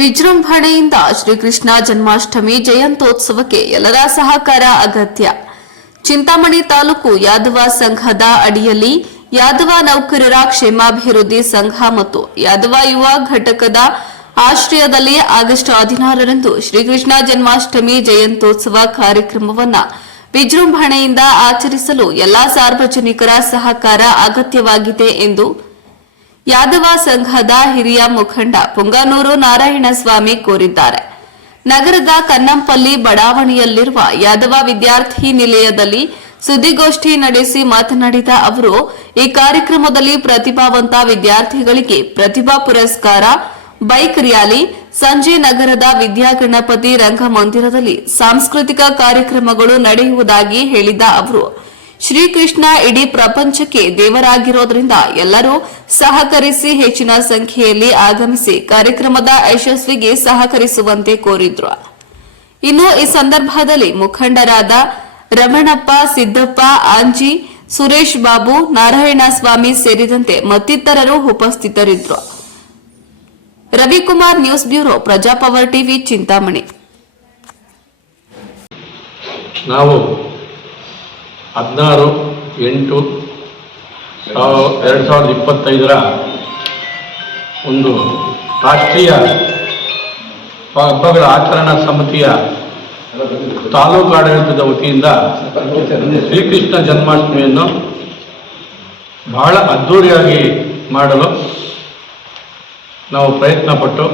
ವಿಜೃಂಭಣೆಯಿಂದ ಶ್ರೀಕೃಷ್ಣ ಜನ್ಮಾಷ್ಟಮಿ ಜಯಂತ್ಯೋತ್ಸವಕ್ಕೆ ಎಲ್ಲರ ಸಹಕಾರ ಅಗತ್ಯ. ಚಿಂತಾಮಣಿ ತಾಲೂಕು ಯಾದವ ಸಂಘದ ಅಡಿಯಲ್ಲಿ ಯಾದವ ನೌಕರರ ಕ್ಷೇಮಾಭಿವೃದ್ಧಿ ಸಂಘ ಮತ್ತು ಯಾದವ ಯುವ ಘಟಕದ ಆಶ್ರಯದಲ್ಲಿ ಆಗಸ್ಟ್ 16ರಂದು ಶ್ರೀಕೃಷ್ಣ ಜನ್ಮಾಷ್ಟಮಿ ಜಯಂತ್ಯೋತ್ಸವ ಕಾರ್ಯಕ್ರಮವನ್ನು ವಿಜೃಂಭಣೆಯಿಂದ ಆಚರಿಸಲು ಎಲ್ಲಾ ಸಾರ್ವಜನಿಕರ ಸಹಕಾರ ಅಗತ್ಯವಾಗಿದೆ ಎಂದು ಯಾದವ ಸಂಘದ ಹಿರಿಯ ಮುಖಂಡ ಪುಂಗಾನೂರು ನಾರಾಯಣಸ್ವಾಮಿ ಕೋರಿದ್ದಾರೆ. ನಗರದ ಕನ್ನಂಪಲ್ಲಿ ಬಡಾವಣೆಯಲ್ಲಿರುವ ಯಾದವ ವಿದ್ಯಾರ್ಥಿ ನಿಲಯದಲ್ಲಿ ಸುದ್ದಿಗೋಷ್ಠಿ ನಡೆಸಿ ಮಾತನಾಡಿದ ಅವರು, ಈ ಕಾರ್ಯಕ್ರಮದಲ್ಲಿ ಪ್ರತಿಭಾವಂತ ವಿದ್ಯಾರ್ಥಿಗಳಿಗೆ ಪ್ರತಿಭಾ ಪುರಸ್ಕಾರ, ಬೈಕ್ ರ್ಯಾಲಿ, ಸಂಜೆ ನಗರದ ವಿದ್ಯಾಗಣಪತಿ ರಂಗಮಂದಿರದಲ್ಲಿ ಸಾಂಸ್ಕೃತಿಕ ಕಾರ್ಯಕ್ರಮಗಳು ನಡೆಯುವುದಾಗಿ ಹೇಳಿದ ಅವರು, ಶ್ರೀಕೃಷ್ಣ ಇಡೀ ಪ್ರಪಂಚಕ್ಕೆ ದೇವರಾಗಿರೋದ್ರಿಂದ ಎಲ್ಲರೂ ಸಹಕರಿಸಿ ಹೆಚ್ಚಿನ ಸಂಖ್ಯೆಯಲ್ಲಿ ಆಗಮಿಸಿ ಕಾರ್ಯಕ್ರಮದ ಯಶಸ್ವಿಗೆ ಸಹಕರಿಸುವಂತೆ ಕೋರಿದ್ರು. ಇನ್ನು ಈ ಸಂದರ್ಭದಲ್ಲಿ ಮುಖಂಡರಾದ ರಮಣಪ್ಪ, ಸಿದ್ದಪ್ಪ, ಆಂಜಿ, ಸುರೇಶ್ ಬಾಬು, ನಾರಾಯಣಸ್ವಾಮಿ ಸೇರಿದಂತೆ ಮತ್ತಿತರರು ಉಪಸ್ಥಿತರಿದ್ದರು. Ravikumar, news bureau, Praja Power TV, Chintamani. ನಾವು 16/8/2025 ಒಂದು ರಾಷ್ಟ್ರೀಯ ಹಬ್ಬಗಳ ಆಚರಣಾ ಸಮಿತಿಯ ತಾಲೂಕು ಆಡಳಿತದ ವತಿಯಿಂದ ಶ್ರೀಕೃಷ್ಣ ಜನ್ಮಾಷ್ಟಮಿಯನ್ನು ಬಹಳ ಅದ್ಧೂರಿಯಾಗಿ ಮಾಡಲು ನಾವು ಪ್ರಯತ್ನಪಟ್ಟು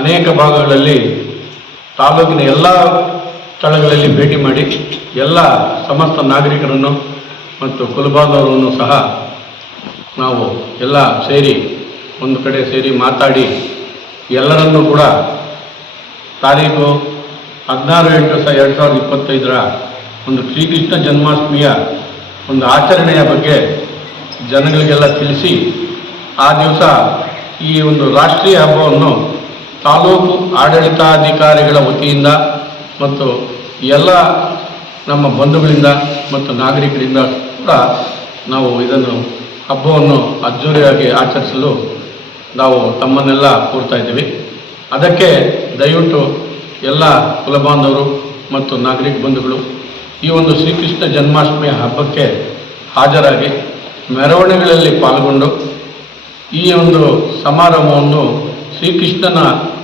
ಅನೇಕ ಭಾಗಗಳಲ್ಲಿ ತಾಲೂಕಿನ ಎಲ್ಲ ಸ್ಥಳಗಳಲ್ಲಿ ಭೇಟಿ ಮಾಡಿ ಎಲ್ಲ ಸಮಸ್ತ ನಾಗರಿಕರನ್ನು ಮತ್ತು ಕುಲಬಾಂಧವರನ್ನು ಸಹ ನಾವು ಎಲ್ಲ ಸೇರಿ ಒಂದು ಕಡೆ ಸೇರಿ ಮಾತಾಡಿ ಎಲ್ಲರನ್ನೂ ಕೂಡ ತಾರೀಕು 16/8/2025 ಒಂದು ಶ್ರೀಕೃಷ್ಣ ಜನ್ಮಾಷ್ಟಮಿಯ ಒಂದು ಆಚರಣೆಯ ಬಗ್ಗೆ ಜನಗಳಿಗೆಲ್ಲ ತಿಳಿಸಿ ಆ ದಿವಸ ಈ ಒಂದು ರಾಷ್ಟ್ರೀಯ ಹಬ್ಬವನ್ನು ತಾಲೂಕು ಆಡಳಿತಾಧಿಕಾರಿಗಳ ವತಿಯಿಂದ ಮತ್ತು ಎಲ್ಲ ನಮ್ಮ ಬಂಧುಗಳಿಂದ ಮತ್ತು ನಾಗರಿಕರಿಂದ ಕೂಡ ನಾವು ಇದನ್ನು ಹಬ್ಬವನ್ನು ಅದ್ಧೂರಿಯಾಗಿ ಆಚರಿಸಲು ನಾವು ತಮ್ಮನ್ನೆಲ್ಲ ಕೋರ್ತಾ ಇದ್ದೀವಿ. ಅದಕ್ಕೆ ದಯವಿಟ್ಟು ಎಲ್ಲ ಕುಲಬಾಂಧವರು ಮತ್ತು ನಾಗರಿಕ ಬಂಧುಗಳು ಈ ಒಂದು ಶ್ರೀಕೃಷ್ಣ ಜನ್ಮಾಷ್ಟಮಿಯ ಹಬ್ಬಕ್ಕೆ ಹಾಜರಾಗಿ ಮೆರವಣಿಗೆಗಳಲ್ಲಿ ಪಾಲ್ಗೊಂಡು ಈ ಒಂದು ಸಮಾರಂಭವನ್ನು ಶ್ರೀಕೃಷ್ಣನ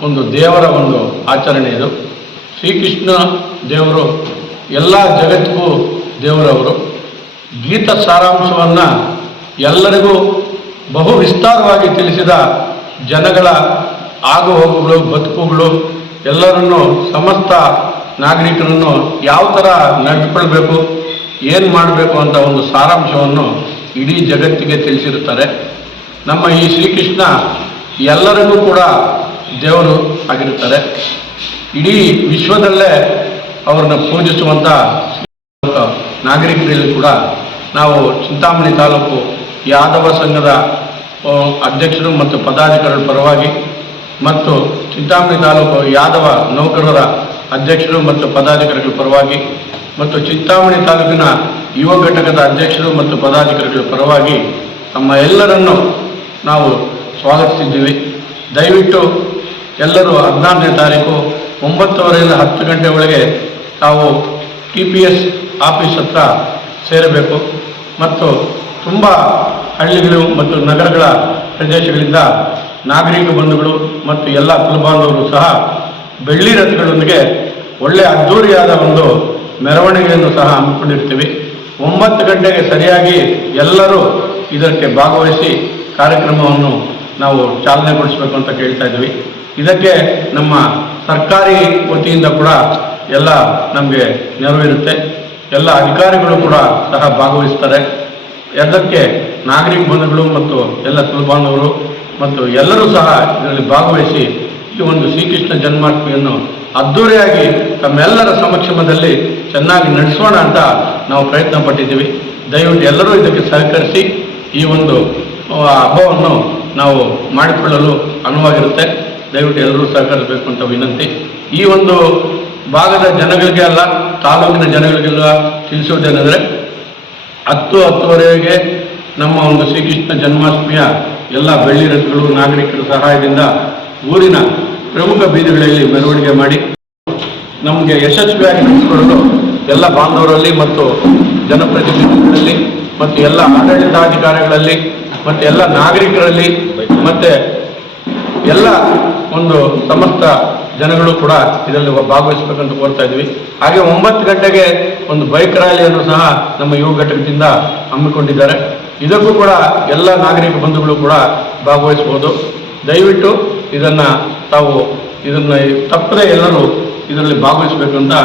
ಒಂದು ದೇವರ ಒಂದು ಆಚರಣೆ ಇದು. ಶ್ರೀಕೃಷ್ಣ ದೇವರು ಎಲ್ಲ ಜಗತ್ತಿಗೂ ದೇವರವರು. ಗೀತ ಸಾರಾಂಶವನ್ನು ಎಲ್ಲರಿಗೂ ಬಹು ವಿಸ್ತಾರವಾಗಿ ತಿಳಿಸಿದ ಜನಗಳ ಆಗು ಹೋಗುಗಳು, ಬದುಕುಗಳು, ಎಲ್ಲರನ್ನು ಸಮಸ್ತ ನಾಗರಿಕರನ್ನು ಯಾವ ಥರ ನಡೆದುಕೊಳ್ಬೇಕು, ಏನು ಮಾಡಬೇಕು ಅಂತ ಒಂದು ಸಾರಾಂಶವನ್ನು ಇಡೀ ಜಗತ್ತಿಗೆ ತಿಳಿಸಿರುತ್ತಾರೆ. ನಮ್ಮ ಈ ಶ್ರೀಕೃಷ್ಣ ಎಲ್ಲರಿಗೂ ಕೂಡ ದೇವರು ಆಗಿರುತ್ತಾರೆ. ಇಡೀ ವಿಶ್ವದಲ್ಲೇ ಅವ್ರನ್ನ ಪೂಜಿಸುವಂಥ ನಾಗರಿಕರಲ್ಲಿ ಕೂಡ ನಾವು ಚಿಂತಾಮಣಿ ತಾಲೂಕು ಯಾದವ ಸಂಘದ ಅಧ್ಯಕ್ಷರು ಮತ್ತು ಪದಾಧಿಕಾರಿಗಳ ಪರವಾಗಿ ಮತ್ತು ಚಿಂತಾಮಣಿ ತಾಲೂಕು ಯಾದವ ನೌಕರರ ಅಧ್ಯಕ್ಷರು ಮತ್ತು ಪದಾಧಿಕಾರಿಗಳ ಪರವಾಗಿ ಮತ್ತು ಚಿಂತಾಮಣಿ ತಾಲೂಕಿನ ಯುವ ಘಟಕದ ಅಧ್ಯಕ್ಷರು ಮತ್ತು ಪದಾಧಿಕಾರಿಗಳ ಪರವಾಗಿ ತಮ್ಮ ಎಲ್ಲರನ್ನು ನಾವು ಸ್ವಾಗತಿಸಿದ್ದೀವಿ. ದಯವಿಟ್ಟು ಎಲ್ಲರೂ 14ನೇ ತಾರೀಕು 9:15ರಿಂದ 10 ಗಂಟೆ ಒಳಗೆ ತಾವು TPS ಆಫೀಸ್ ಹತ್ರ ಸೇರಬೇಕು. ಮತ್ತು ತುಂಬ ಹಳ್ಳಿಗಳು ಮತ್ತು ನಗರಗಳ ಪ್ರದೇಶಗಳಿಂದ ನಾಗರಿಕ ಬಂಧುಗಳು ಮತ್ತು ಎಲ್ಲ ಕುಲಬಾಂಧವರು ಸಹ ಬೆಳ್ಳಿ ರಥಗಳೊಂದಿಗೆ ಒಳ್ಳೆಯ ಅದ್ಧೂರಿಯಾದ ಒಂದು ಮೆರವಣಿಗೆಯನ್ನು ಸಹ ಹಮ್ಮಿಕೊಂಡಿರ್ತೀವಿ. 9 ಗಂಟೆಗೆ ಸರಿಯಾಗಿ ಎಲ್ಲರೂ ಇದಕ್ಕೆ ಭಾಗವಹಿಸಿ ಕಾರ್ಯಕ್ರಮವನ್ನು ನಾವು ಚಾಲನೆಗೊಳಿಸಬೇಕು ಅಂತ ಕೇಳ್ತಾ ಇದ್ದೀವಿ. ಇದಕ್ಕೆ ನಮ್ಮ ಸರ್ಕಾರಿ ವತಿಯಿಂದ ಕೂಡ ಎಲ್ಲ ನಮಗೆ ನೆರವಿರುತ್ತೆ. ಎಲ್ಲ ಅಧಿಕಾರಿಗಳು ಕೂಡ ಸಹ ಭಾಗವಹಿಸ್ತಾರೆ. ಎಲ್ಲಕ್ಕೆ ನಾಗರಿಕ ಬಂಧುಗಳು ಮತ್ತು ಎಲ್ಲ ಕುಲಬಾಂಧವರು ಮತ್ತು ಎಲ್ಲರೂ ಸಹ ಇದರಲ್ಲಿ ಭಾಗವಹಿಸಿ ಈ ಒಂದು ಶ್ರೀಕೃಷ್ಣ ಜನ್ಮಾಷ್ಟಮಿಯನ್ನು ಅದ್ಧೂರಿಯಾಗಿ ತಮ್ಮೆಲ್ಲರ ಸಮಕ್ಷಮದಲ್ಲಿ ಚೆನ್ನಾಗಿ ನಡೆಸೋಣ ಅಂತ ನಾವು ಪ್ರಯತ್ನ ಪಟ್ಟಿದ್ದೀವಿ. ದಯವಿಟ್ಟು ಎಲ್ಲರೂ ಇದಕ್ಕೆ ಸಹಕರಿಸಿ ಈ ಒಂದು ಹಬ್ಬವನ್ನು ನಾವು ಮಾಡಿಕೊಳ್ಳಲು ಅನುವಾಗಿರುತ್ತೆ. ದಯವಿಟ್ಟು ಎಲ್ಲರೂ ಸಹಕರಿಸಬೇಕು ಅಂತ ವಿನಂತಿ. ಈ ಒಂದು ಭಾಗದ ಜನಗಳಿಗೆ ಅಲ್ಲ, ತಾಲೂಕಿನ ಜನಗಳಿಗೆಲ್ಲ ತಿಳಿಸುವುದೇನೆಂದರೆ 10-10:30ಗೆ ನಮ್ಮ ಒಂದು ಶ್ರೀಕೃಷ್ಣ ಜನ್ಮಾಷ್ಟಮಿಯ ಎಲ್ಲ ಬೆಳ್ಳಿ ರಥಗಳು ನಾಗರಿಕರ ಸಹಾಯದಿಂದ ಊರಿನ ಪ್ರಮುಖ ಬೀದಿಗಳಲ್ಲಿ ಮೆರವಣಿಗೆ ಮಾಡಿ ನಮಗೆ ಯಶಸ್ವಿಯಾಗಿ ನಡೆಸಿಕೊಳ್ಳಲು ಎಲ್ಲ ಬಾಂಧವರಲ್ಲಿ ಮತ್ತು ಜನಪ್ರತಿನಿಧಿಗಳಲ್ಲಿ ಮತ್ತು ಎಲ್ಲ ಆಡಳಿತಾಧಿಕಾರಿಗಳಲ್ಲಿ ಮತ್ತು ಎಲ್ಲ ನಾಗರಿಕರಲ್ಲಿ ಮತ್ತು ಎಲ್ಲ ಒಂದು ಸಮಸ್ತ ಜನಗಳು ಕೂಡ ಇದರಲ್ಲಿ ಭಾಗವಹಿಸಬೇಕಂತ ಕೋರ್ತಾ ಇದ್ವಿ. ಹಾಗೆ 9 ಗಂಟೆಗೆ ಒಂದು ಬೈಕ್ ರ್ಯಾಲಿಯನ್ನು ಸಹ ನಮ್ಮ ಯುವ ಘಟಕದಿಂದ ಹಮ್ಮಿಕೊಂಡಿದ್ದಾರೆ. ಇದಕ್ಕೂ ಕೂಡ ಎಲ್ಲ ನಾಗರಿಕ ಬಂಧುಗಳು ಕೂಡ ಭಾಗವಹಿಸಬಹುದು. ದಯವಿಟ್ಟು ಇದನ್ನು ತಪ್ಪದೆ ಎಲ್ಲರೂ ಇದರಲ್ಲಿ ಭಾಗವಹಿಸಬೇಕು ಅಂತ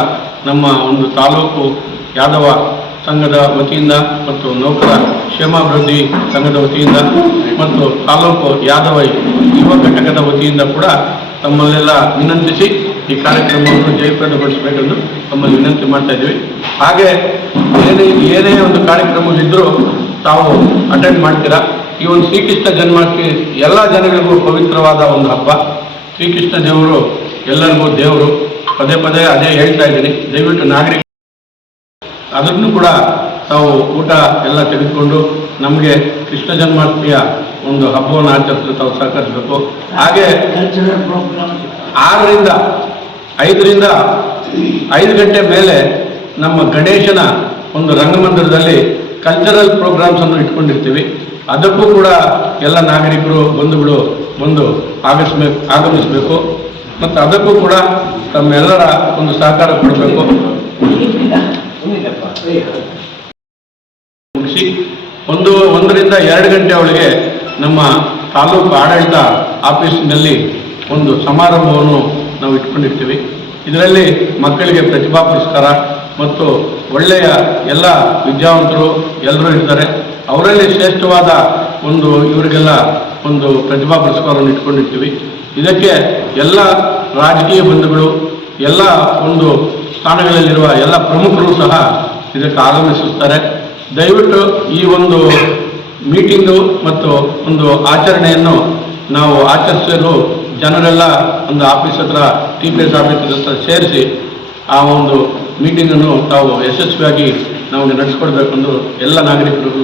ನಮ್ಮ ಒಂದು ತಾಲೂಕು ಯಾದವ ಸಂಘದ ವತಿಯಿಂದ ಮತ್ತು ನೌಕರ ಕ್ಷೇಮಾಭಿವೃದ್ಧಿ ಸಂಘದ ವತಿಯಿಂದ ಮತ್ತು ತಾಲೂಕು ಯಾದವ ಯುವ ಘಟಕದ ವತಿಯಿಂದ ಕೂಡ ತಮ್ಮಲ್ಲೆಲ್ಲ ವಿನಂತಿಸಿ ಈ ಕಾರ್ಯಕ್ರಮವನ್ನು ಜಯಪ್ರದಗೊಳಿಸಬೇಕೆಂದು ತಮ್ಮಲ್ಲಿ ವಿನಂತಿ ಮಾಡ್ತಾ ಇದ್ದೀವಿ. ಹಾಗೆ ಏನೇ ಒಂದು ಕಾರ್ಯಕ್ರಮವಿದ್ದರೂ ತಾವು ಅಟೆಂಡ್ ಮಾಡ್ತೀರಾ. ಈ ಒಂದು ಶ್ರೀಕೃಷ್ಣ ಜನ್ಮಾಷ್ಟಮಿ ಎಲ್ಲ ಜನಗಳಿಗೂ ಪವಿತ್ರವಾದ ಒಂದು ಹಬ್ಬ. ಶ್ರೀಕೃಷ್ಣ ದೇವರು ಎಲ್ಲರಿಗೂ ದೇವರು. ಪದೇ ಪದೇ ಅದೇ ಹೇಳ್ತಾ ಇದ್ದೀನಿ. ದಯವಿಟ್ಟು ನಾಗರಿಕ ಅದನ್ನು ಕೂಡ ತಾವು ಊಟ ಎಲ್ಲ ತೆಗೆದುಕೊಂಡು ನಮಗೆ ಕೃಷ್ಣ ಜನ್ಮಾಷ್ಟಮಿಯ ಒಂದು ಹಬ್ಬವನ್ನು ಆಚರಿಸಲು ತಾವು ಸಹಕರಿಸಬೇಕು. ಹಾಗೆ 6ರಿಂದ 5 ಗಂಟೆ ಮೇಲೆ ನಮ್ಮ ಗಣೇಶನ ಒಂದು ರಂಗಮಂದಿರದಲ್ಲಿ ಕಲ್ಚರಲ್ ಪ್ರೋಗ್ರಾಮ್ಸನ್ನು ಇಟ್ಕೊಂಡಿರ್ತೀವಿ. ಅದಕ್ಕೂ ಕೂಡ ಎಲ್ಲ ನಾಗರಿಕರು ಬಂಧುಗಳು ಬಂದು ಆಗಮಿಸಬೇಕು ಮತ್ತು ಅದಕ್ಕೂ ಕೂಡ ತಮ್ಮೆಲ್ಲರ ಒಂದು ಸಹಕಾರ ಕೊಡಬೇಕು. ಮುಗಿಸಿ 1ರಿಂದ 2 ಗಂಟೆ ಒಳಗೆ ನಮ್ಮ ತಾಲೂಕು ಆಡಳಿತ ಆಫೀಸಿನಲ್ಲಿ ಒಂದು ಸಮಾರಂಭವನ್ನು ನಾವು ಇಟ್ಕೊಂಡಿರ್ತೀವಿ. ಇದರಲ್ಲಿ ಮಕ್ಕಳಿಗೆ ಪ್ರತಿಭಾ ಪುರಸ್ಕಾರ ಮತ್ತು ಒಳ್ಳೆಯ ಎಲ್ಲ ವಿದ್ಯಾವಂತರು ಎಲ್ಲರೂ ಇರ್ತಾರೆ. ಅವರಲ್ಲಿ ಶ್ರೇಷ್ಠವಾದ ಇವರಿಗೆಲ್ಲ ಒಂದು ಪ್ರತಿಭಾ ಪುರಸ್ಕಾರವನ್ನು ಇಟ್ಕೊಂಡಿರ್ತೀವಿ. ಇದಕ್ಕೆ ಎಲ್ಲ ರಾಜಕೀಯ ಬಂಧುಗಳು ಎಲ್ಲ ಒಂದು ಸ್ಥಾನಗಳಲ್ಲಿರುವ ಎಲ್ಲ ಪ್ರಮುಖರು ಸಹ ಇದಕ್ಕೆ ಆಗಮಿಸುತ್ತಾರೆ. ದಯವಿಟ್ಟು ಈ ಒಂದು ಮೀಟಿಂಗು ಮತ್ತು ಒಂದು ಆಚರಣೆಯನ್ನು ನಾವು ಆಚರಿಸಲು ಜನರೆಲ್ಲ ಒಂದು ಆಫೀಸ್ ಹತ್ರ TPS ಆಫೀಸ್ ಹತ್ರ ಸೇರಿಸಿ ಆ ಒಂದು ಮೀಟಿಂಗನ್ನು ತಾವು ಯಶಸ್ವಿಯಾಗಿ ನಾವು ನಡೆಸ್ಕೊಡ್ಬೇಕೆಂದು ಎಲ್ಲ ನಾಗರಿಕರಿಗೂ